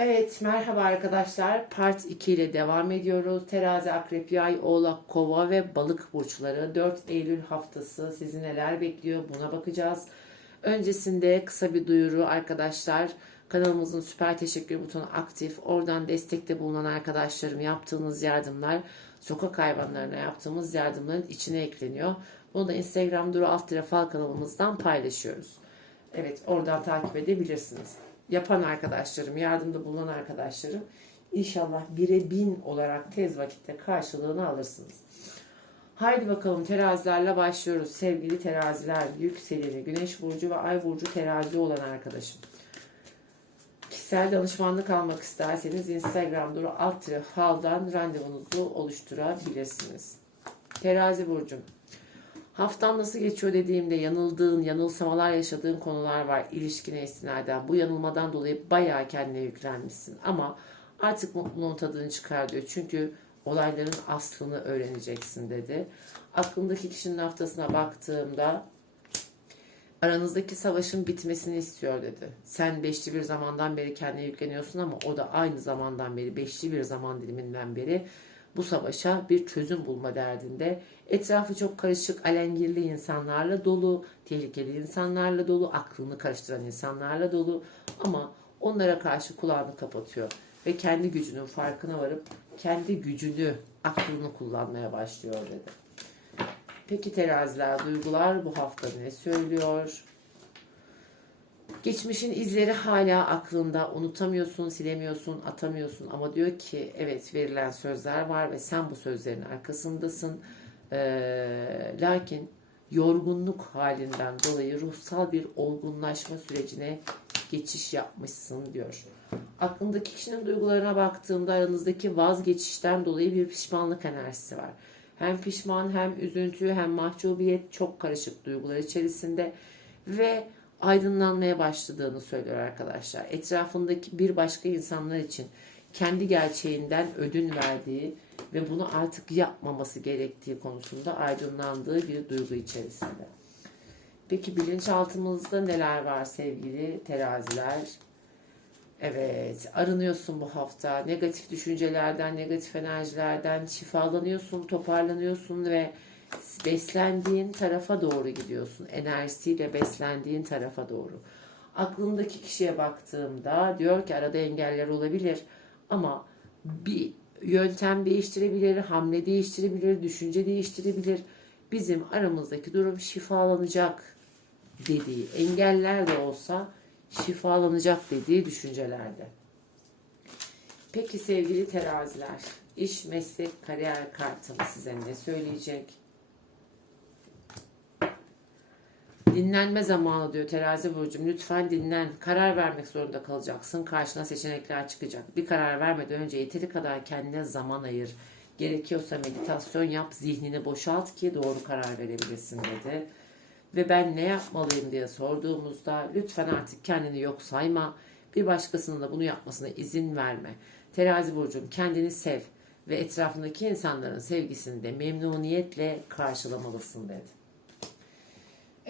Evet, merhaba arkadaşlar. Part 2 ile devam ediyoruz. Terazi, Akrep, Yay, Oğlak, Kova ve Balık burçları 4 Eylül haftası sizi neler bekliyor buna bakacağız. Öncesinde kısa bir duyuru arkadaşlar. Kanalımızın süper teşekkür butonu aktif. Oradan destekte bulunan arkadaşlarım yaptığınız yardımlar sokak hayvanlarına yaptığımız yardımların içine ekleniyor. Bunu da Instagram Duru Alt Fal kanalımızdan paylaşıyoruz. Evet oradan takip edebilirsiniz. Yapan arkadaşlarım, yardımda bulunan arkadaşlarım inşallah bire bin olarak tez vakitte karşılığını alırsınız. Haydi bakalım terazilerle başlıyoruz. Sevgili teraziler, yükseleni, güneş burcu ve ay burcu terazi olan arkadaşım. Kişisel danışmanlık almak isterseniz Instagram duru alt tire faldan randevunuzu oluşturabilirsiniz. Terazi burcum. Haftan nasıl geçiyor dediğimde yanıldığın, yanılsamalar yaşadığın konular var ilişkine istinaden. Bu yanılmadan dolayı bayağı kendine yüklenmişsin. Ama artık mutluluğun tadını çıkar diyor. Çünkü olayların aslını öğreneceksin dedi. Aklındaki kişinin haftasına baktığımda aranızdaki savaşın bitmesini istiyor dedi. Sen beşli bir zamandan beri kendine yükleniyorsun ama o da aynı zamandan beri, beşli bir zaman diliminden beri bu savaşa bir çözüm bulma derdinde. Etrafı çok karışık, alengirli insanlarla dolu, tehlikeli insanlarla dolu, aklını karıştıran insanlarla dolu ama onlara karşı kulağını kapatıyor ve kendi gücünün farkına varıp kendi gücünü, aklını kullanmaya başlıyor dedi. Peki teraziler, duygular bu hafta ne söylüyor? Geçmişin izleri hala aklında. Unutamıyorsun, silemiyorsun, atamıyorsun. Ama diyor ki evet verilen sözler var ve sen bu sözlerin arkasındasın. Ee, lakin yorgunluk halinden dolayı ruhsal bir olgunlaşma sürecine geçiş yapmışsın diyor. Aklındaki kişinin duygularına baktığımda aranızdaki vazgeçişten dolayı bir pişmanlık enerjisi var. Hem pişman hem üzüntü hem mahcubiyet çok karışık duygular içerisinde ve aydınlanmaya başladığını söylüyor arkadaşlar. Etrafındaki bir başka insanlar için kendi gerçeğinden ödün verdiği ve bunu artık yapmaması gerektiği konusunda aydınlandığı bir duygu içerisinde. Peki bilinçaltımızda neler var sevgili teraziler? Evet, arınıyorsun bu hafta. Negatif düşüncelerden, negatif enerjilerden şifalanıyorsun, toparlanıyorsun ve beslendiğin tarafa doğru gidiyorsun. Enerjisiyle beslendiğin tarafa doğru. Aklımdaki kişiye baktığımda diyor ki arada engeller olabilir ama bir yöntem değiştirebilir, hamle değiştirebilir, düşünce değiştirebilir. Bizim aramızdaki durum şifalanacak dediği, engeller de olsa şifalanacak dediği düşüncelerde. Peki sevgili teraziler, iş, meslek, kariyer kartım size ne söyleyecek? Dinlenme zamanı diyor terazi burcum. Lütfen dinlen. Karar vermek zorunda kalacaksın. Karşına seçenekler çıkacak. Bir karar vermeden önce yeteri kadar kendine zaman ayır. Gerekiyorsa meditasyon yap. Zihnini boşalt ki doğru karar verebilirsin dedi. Ve ben ne yapmalıyım diye sorduğumuzda lütfen artık kendini yok sayma. Bir başkasının da bunu yapmasına izin verme. Terazi burcum kendini sev ve etrafındaki insanların sevgisini de memnuniyetle karşılamalısın dedi.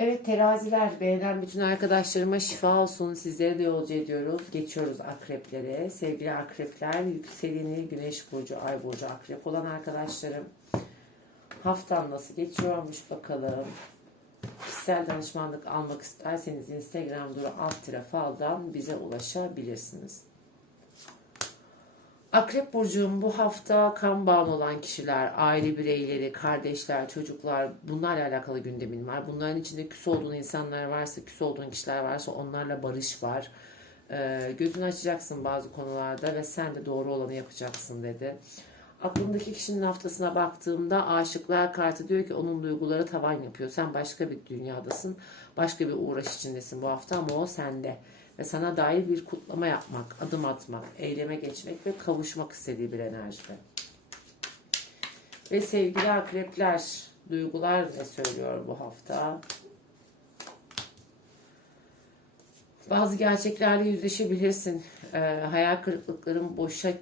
Evet teraziler beğenen bütün arkadaşlarıma şifa olsun. Sizlere de yolcu ediyoruz. Geçiyoruz akreplere. Sevgili akrepler, yükseleni güneş burcu, ay burcu akrep olan arkadaşlarım. Haftan nasıl geçiyormuş bakalım. Kişisel danışmanlık almak isterseniz Instagram duru alt faldan bize ulaşabilirsiniz. Akrep burcum bu hafta kan bağlı olan kişiler, aile bireyleri, kardeşler, çocuklar bunlarla alakalı gündemin var. Bunların içinde küs olduğun insanlar varsa, küs olduğun kişiler varsa onlarla barış var. Ee, gözünü açacaksın bazı konularda ve sen de doğru olanı yapacaksın dedi. Aklımdaki kişinin haftasına baktığımda aşıklar kartı diyor ki onun duyguları tavan yapıyor. Sen başka bir dünyadasın, başka bir uğraş içindesin bu hafta ama o sende ve sana dair bir kutlama yapmak, adım atmak, eyleme geçmek ve kavuşmak istediği bir enerjide. Ve sevgili akrepler, duygular ne söylüyor bu hafta? Bazı gerçeklerle yüzleşebilirsin. Ee, hayal kırıklıkların boşa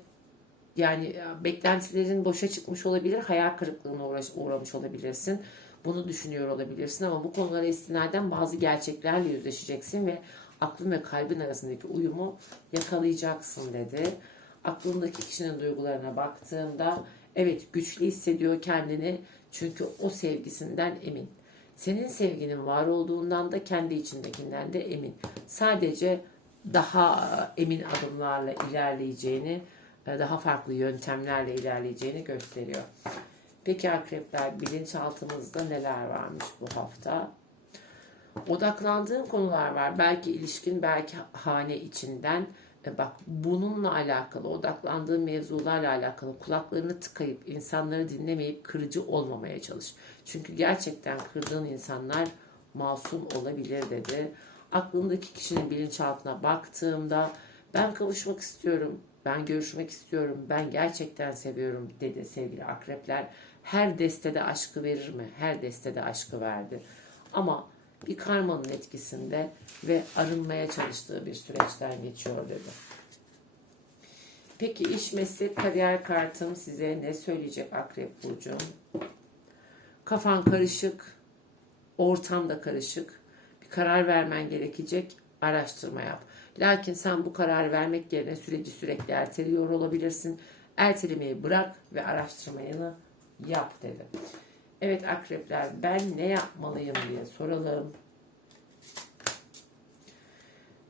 yani beklentilerin boşa çıkmış olabilir. Hayal kırıklığına uğraş, uğramış olabilirsin. Bunu düşünüyor olabilirsin ama bu konulara istinaden bazı gerçeklerle yüzleşeceksin ve aklın ve kalbin arasındaki uyumu yakalayacaksın dedi. Aklındaki kişinin duygularına baktığımda evet güçlü hissediyor kendini çünkü o sevgisinden emin. Senin sevginin var olduğundan da kendi içindekinden de emin. Sadece daha emin adımlarla ilerleyeceğini, daha farklı yöntemlerle ilerleyeceğini gösteriyor. Peki akrepler bilinçaltımızda neler varmış bu hafta? Odaklandığın konular var. Belki ilişkin, belki hane içinden. E bak bununla alakalı, odaklandığın mevzularla alakalı kulaklarını tıkayıp insanları dinlemeyip kırıcı olmamaya çalış. Çünkü gerçekten kırdığın insanlar masum olabilir dedi. Aklındaki kişinin bilinçaltına baktığımda ben kavuşmak istiyorum, ben görüşmek istiyorum, ben gerçekten seviyorum dedi sevgili akrepler. Her destede aşkı verir mi? Her destede aşkı verdi. Ama bir karmanın etkisinde ve arınmaya çalıştığı bir süreçten geçiyor dedi. Peki iş meslek kariyer kartım size ne söyleyecek Akrep Burcu? Kafan karışık, ortam da karışık. Bir karar vermen gerekecek, araştırma yap. Lakin sen bu kararı vermek yerine süreci sürekli erteliyor olabilirsin. Ertelemeyi bırak ve araştırmayı yap dedi. Evet akrepler ben ne yapmalıyım diye soralım.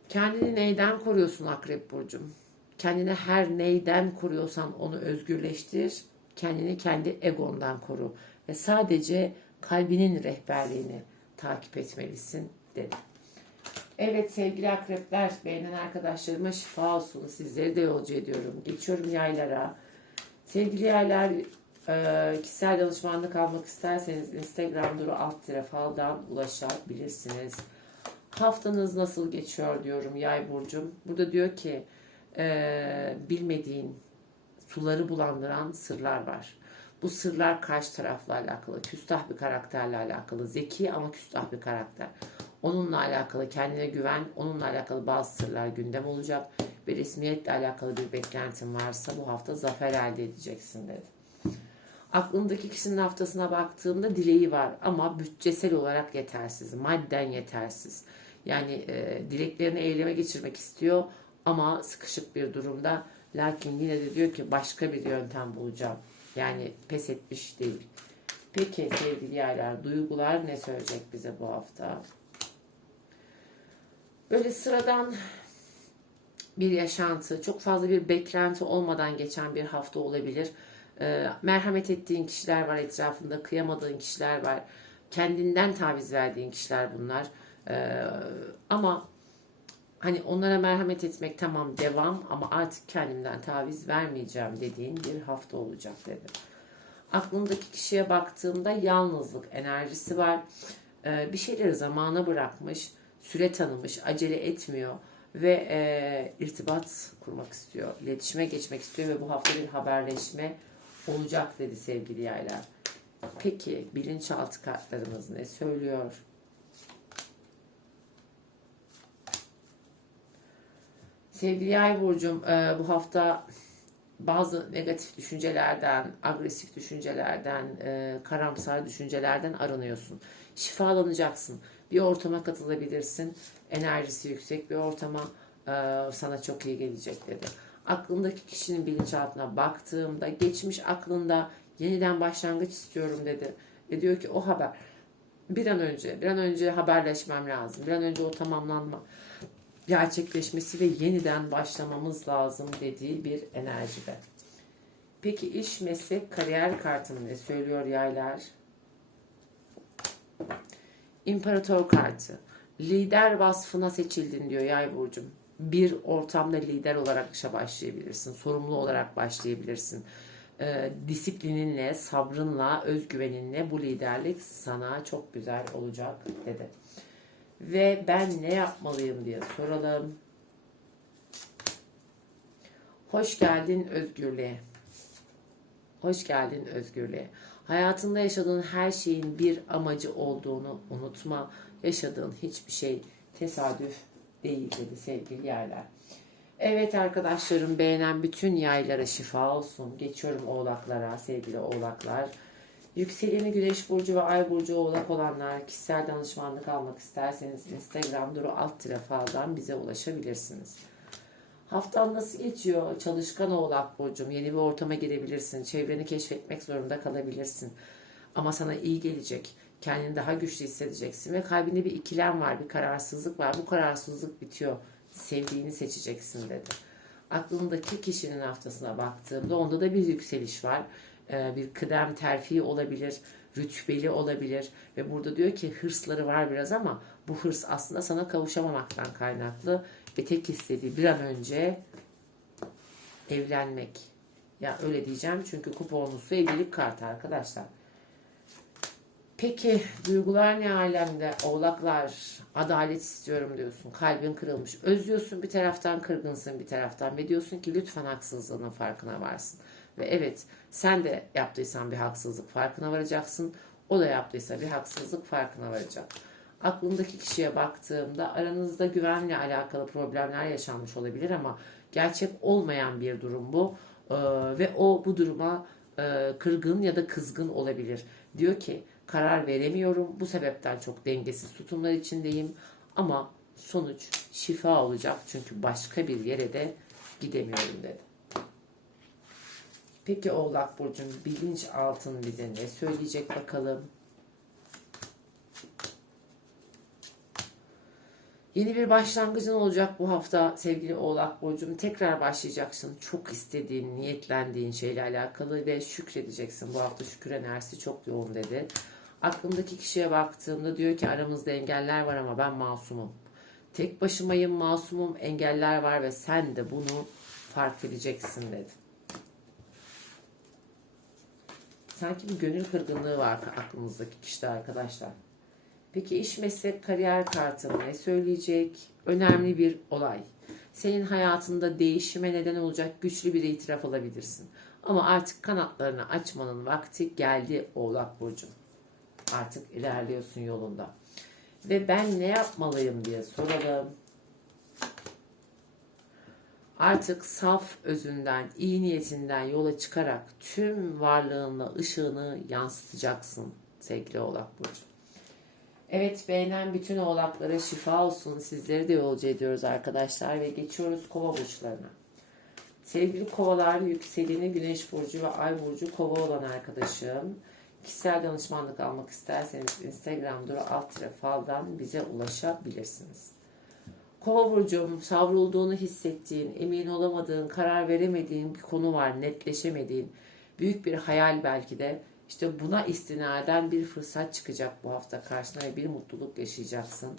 Kendini neyden koruyorsun akrep burcum? Kendini her neyden koruyorsan onu özgürleştir. Kendini kendi egondan koru. Ve sadece kalbinin rehberliğini takip etmelisin dedi. Evet sevgili akrepler, beğenen arkadaşlarıma şifa olsun. Sizleri de yolcu ediyorum. Geçiyorum yaylara. Sevgili yaylar, e, kişisel danışmanlık almak isterseniz Instagram duru alt faldan ulaşabilirsiniz. Haftanız nasıl geçiyor diyorum yay burcum. Burada diyor ki e, bilmediğin suları bulandıran sırlar var. Bu sırlar karşı tarafla alakalı, küstah bir karakterle alakalı, zeki ama küstah bir karakter. Onunla alakalı kendine güven, onunla alakalı bazı sırlar gündem olacak ve resmiyetle alakalı bir beklentin varsa bu hafta zafer elde edeceksin dedi. Aklındaki kişinin haftasına baktığımda dileği var ama bütçesel olarak yetersiz, madden yetersiz. Yani e, dileklerini eyleme geçirmek istiyor ama sıkışık bir durumda. Lakin yine de diyor ki başka bir yöntem bulacağım. Yani pes etmiş değil. Peki sevgili yerler, duygular ne söyleyecek bize bu hafta? Böyle sıradan bir yaşantı, çok fazla bir beklenti olmadan geçen bir hafta olabilir. E, merhamet ettiğin kişiler var etrafında, kıyamadığın kişiler var. Kendinden taviz verdiğin kişiler bunlar. E, ama hani onlara merhamet etmek tamam devam ama artık kendimden taviz vermeyeceğim dediğin bir hafta olacak dedi. Aklındaki kişiye baktığımda yalnızlık enerjisi var. E, bir şeyleri zamana bırakmış, süre tanımış, acele etmiyor ve e, irtibat kurmak istiyor, iletişime geçmek istiyor ve bu hafta bir haberleşme olacak dedi sevgili yaylar. Peki bilinçaltı kartlarımız ne söylüyor? Sevgili yay burcum e, bu hafta bazı negatif düşüncelerden, agresif düşüncelerden, e, karamsar düşüncelerden arınıyorsun. Şifalanacaksın. Bir ortama katılabilirsin. Enerjisi yüksek bir ortama e, sana çok iyi gelecek dedi aklındaki kişinin bilinçaltına baktığımda geçmiş aklında yeniden başlangıç istiyorum dedi. Ve diyor ki o haber bir an önce bir an önce haberleşmem lazım. Bir an önce o tamamlanma gerçekleşmesi ve yeniden başlamamız lazım dediği bir enerjide. Peki iş, meslek, kariyer kartını ne söylüyor yaylar? İmparator kartı. Lider vasfına seçildin diyor yay burcum bir ortamda lider olarak işe başlayabilirsin. Sorumlu olarak başlayabilirsin. E, disiplininle, sabrınla, özgüveninle bu liderlik sana çok güzel olacak dedi. Ve ben ne yapmalıyım diye soralım. Hoş geldin özgürlüğe. Hoş geldin özgürlüğe. Hayatında yaşadığın her şeyin bir amacı olduğunu unutma. Yaşadığın hiçbir şey tesadüf değil dedi sevgili yaylar. Evet arkadaşlarım beğenen bütün yaylara şifa olsun. Geçiyorum oğlaklara sevgili oğlaklar. Yükseleni Güneş Burcu ve Ay Burcu Oğlak olanlar kişisel danışmanlık almak isterseniz Instagram duru alt tire faldan bize ulaşabilirsiniz. Haftan nasıl geçiyor? Çalışkan Oğlak Burcu'm. Yeni bir ortama girebilirsin. Çevreni keşfetmek zorunda kalabilirsin. Ama sana iyi gelecek. Kendini daha güçlü hissedeceksin. Ve kalbinde bir ikilem var, bir kararsızlık var. Bu kararsızlık bitiyor. Sevdiğini seçeceksin dedi. Aklındaki kişinin haftasına baktığımda onda da bir yükseliş var. Ee, bir kıdem terfi olabilir, rütbeli olabilir. Ve burada diyor ki hırsları var biraz ama bu hırs aslında sana kavuşamamaktan kaynaklı. Ve tek istediği bir an önce evlenmek. Ya öyle diyeceğim çünkü kuponlusu evlilik kartı arkadaşlar. Peki duygular ne alemde? Oğlaklar adalet istiyorum diyorsun. Kalbin kırılmış. Özlüyorsun bir taraftan kırgınsın bir taraftan. Ve diyorsun ki lütfen haksızlığının farkına varsın. Ve evet sen de yaptıysan bir haksızlık farkına varacaksın. O da yaptıysa bir haksızlık farkına varacak. Aklındaki kişiye baktığımda aranızda güvenle alakalı problemler yaşanmış olabilir ama gerçek olmayan bir durum bu. Ee, ve o bu duruma e, kırgın ya da kızgın olabilir. Diyor ki karar veremiyorum. Bu sebepten çok dengesiz tutumlar içindeyim. Ama sonuç şifa olacak. Çünkü başka bir yere de gidemiyorum dedi. Peki Oğlak Burcu'nun bilinç altın bize ne söyleyecek bakalım. Yeni bir başlangıcın olacak bu hafta sevgili Oğlak Burcu'm. Tekrar başlayacaksın. Çok istediğin, niyetlendiğin şeyle alakalı ve şükredeceksin. Bu hafta şükür enerjisi çok yoğun dedi. Aklımdaki kişiye baktığımda diyor ki aramızda engeller var ama ben masumum. Tek başımayım, masumum, engeller var ve sen de bunu fark edeceksin dedi. Sanki bir gönül kırgınlığı var aklımızdaki kişide arkadaşlar. Peki iş meslek kariyer kartı ne söyleyecek? Önemli bir olay. Senin hayatında değişime neden olacak güçlü bir itiraf alabilirsin. Ama artık kanatlarını açmanın vakti geldi Oğlak Burcu. Artık ilerliyorsun yolunda. Ve ben ne yapmalıyım diye soralım. Artık saf özünden, iyi niyetinden yola çıkarak tüm varlığınla ışığını yansıtacaksın sevgili Oğlak Burcu. Evet beğenen bütün oğlaklara şifa olsun. Sizleri de yolcu ediyoruz arkadaşlar ve geçiyoruz kova burçlarına. Sevgili kovalar yükseleni güneş burcu ve ay burcu kova olan arkadaşım. Kişisel danışmanlık almak isterseniz Instagram duru alt faldan bize ulaşabilirsiniz. Kova burcum savrulduğunu hissettiğin, emin olamadığın, karar veremediğin bir konu var, netleşemediğin, büyük bir hayal belki de işte buna istinaden bir fırsat çıkacak bu hafta karşına ve bir mutluluk yaşayacaksın.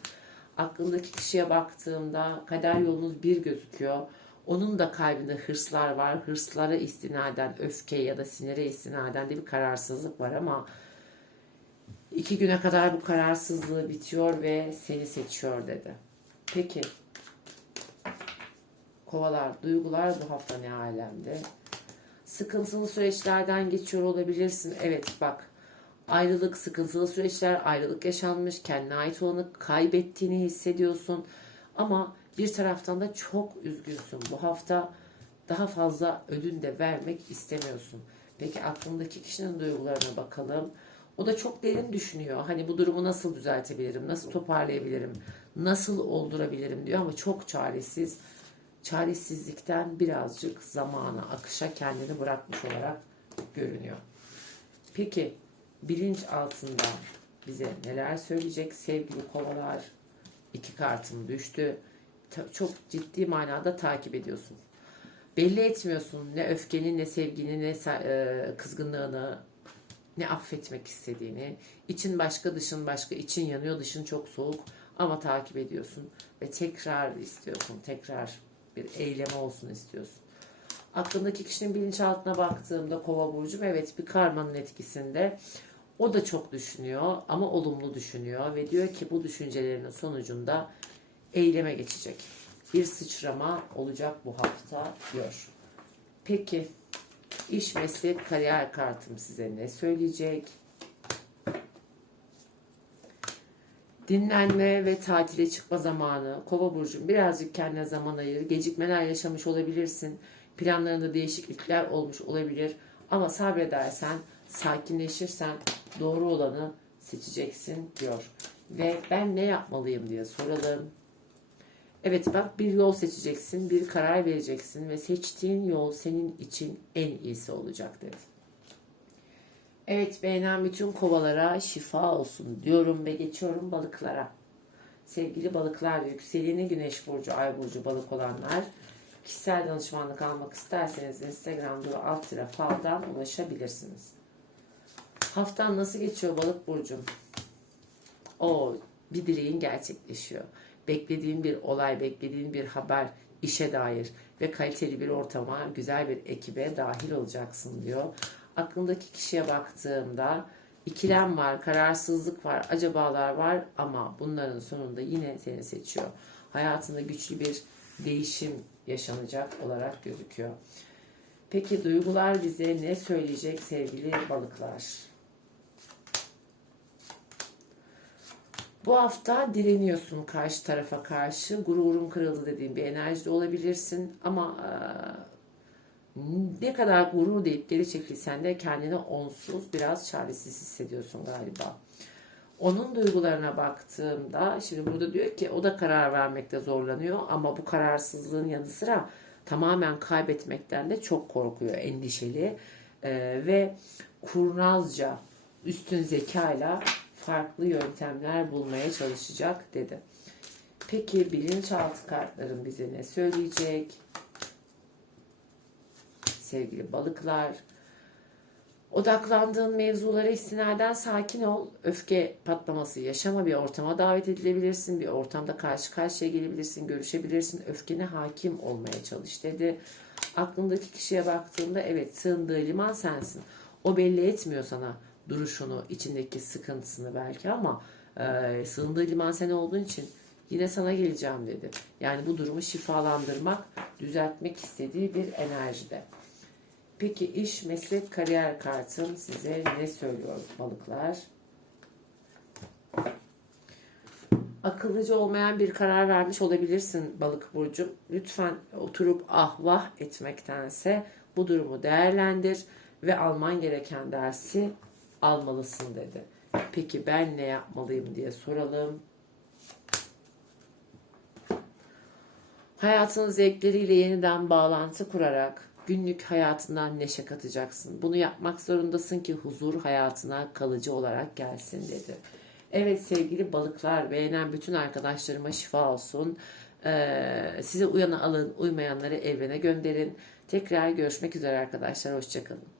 Aklındaki kişiye baktığımda kader yolunuz bir gözüküyor. Onun da kalbinde hırslar var. Hırslara istinaden, öfke ya da sinire istinaden de bir kararsızlık var ama iki güne kadar bu kararsızlığı bitiyor ve seni seçiyor dedi. Peki kovalar, duygular bu hafta ne alemde? Sıkıntılı süreçlerden geçiyor olabilirsin. Evet bak ayrılık, sıkıntılı süreçler, ayrılık yaşanmış, kendine ait olanı kaybettiğini hissediyorsun. Ama bir taraftan da çok üzgünsün. Bu hafta daha fazla ödün de vermek istemiyorsun. Peki aklındaki kişinin duygularına bakalım. O da çok derin düşünüyor. Hani bu durumu nasıl düzeltebilirim, nasıl toparlayabilirim, nasıl oldurabilirim diyor ama çok çaresiz çaresizlikten birazcık zamana, akışa kendini bırakmış olarak görünüyor. Peki bilinç altından bize neler söyleyecek sevgili kovalar? İki kartım düştü. Çok ciddi manada takip ediyorsun. Belli etmiyorsun ne öfkeni, ne sevgini, ne e, kızgınlığını, ne affetmek istediğini. İçin başka, dışın başka. İçin yanıyor, dışın çok soğuk ama takip ediyorsun ve tekrar istiyorsun. Tekrar bir eyleme olsun istiyorsun. Aklındaki kişinin bilinçaltına baktığımda kova burcum evet bir karmanın etkisinde o da çok düşünüyor ama olumlu düşünüyor ve diyor ki bu düşüncelerinin sonucunda eyleme geçecek. Bir sıçrama olacak bu hafta diyor. Peki iş meslek kariyer kartım size ne söyleyecek? Dinlenme ve tatile çıkma zamanı. Kova burcu birazcık kendine zaman ayır. Gecikmeler yaşamış olabilirsin. Planlarında değişiklikler olmuş olabilir. Ama sabredersen sakinleşirsen doğru olanı seçeceksin diyor. Ve ben ne yapmalıyım diye soralım. Evet bak bir yol seçeceksin, bir karar vereceksin ve seçtiğin yol senin için en iyisi olacak dedi. Evet beğenen bütün kovalara şifa olsun diyorum ve geçiyorum balıklara. Sevgili balıklar, yükseleni güneş burcu, ay burcu balık olanlar kişisel danışmanlık almak isterseniz Instagram'da ve alt faldan ulaşabilirsiniz. Haftan nasıl geçiyor balık burcum? O bir dileğin gerçekleşiyor. Beklediğin bir olay, beklediğin bir haber, işe dair ve kaliteli bir ortama, güzel bir ekibe dahil olacaksın diyor. Aklındaki kişiye baktığımda ikilem var, kararsızlık var, acabalar var ama bunların sonunda yine seni seçiyor. Hayatında güçlü bir değişim yaşanacak olarak gözüküyor. Peki duygular bize ne söyleyecek sevgili balıklar? Bu hafta direniyorsun karşı tarafa karşı. Gururun kırıldı dediğin bir enerjide olabilirsin. Ama ne kadar gurur deyip geri çekilsen de kendini onsuz biraz çaresiz hissediyorsun galiba. Onun duygularına baktığımda şimdi burada diyor ki o da karar vermekte zorlanıyor ama bu kararsızlığın yanı sıra tamamen kaybetmekten de çok korkuyor, endişeli E, ve kurnazca üstün zekayla farklı yöntemler bulmaya çalışacak dedi. Peki bilinçaltı kartların bize ne söyleyecek? Sevgili balıklar, odaklandığın mevzulara istinaden sakin ol. Öfke patlaması yaşama bir ortama davet edilebilirsin. Bir ortamda karşı karşıya gelebilirsin, görüşebilirsin. Öfkene hakim olmaya çalış dedi. Aklındaki kişiye baktığında evet sığındığı liman sensin. O belli etmiyor sana duruşunu, içindeki sıkıntısını belki ama e, sığındığı liman sen olduğun için yine sana geleceğim dedi. Yani bu durumu şifalandırmak, düzeltmek istediği bir enerjide. Peki iş, meslek, kariyer kartın size ne söylüyor balıklar? Akıllıca olmayan bir karar vermiş olabilirsin balık burcu. Lütfen oturup ah vah etmektense bu durumu değerlendir ve alman gereken dersi almalısın dedi. Peki ben ne yapmalıyım diye soralım. Hayatının zevkleriyle yeniden bağlantı kurarak günlük hayatından neşe katacaksın. Bunu yapmak zorundasın ki huzur hayatına kalıcı olarak gelsin dedi. Evet sevgili balıklar beğenen bütün arkadaşlarıma şifa olsun. Ee, size uyanı alın, uymayanları evrene gönderin. Tekrar görüşmek üzere arkadaşlar. Hoşçakalın.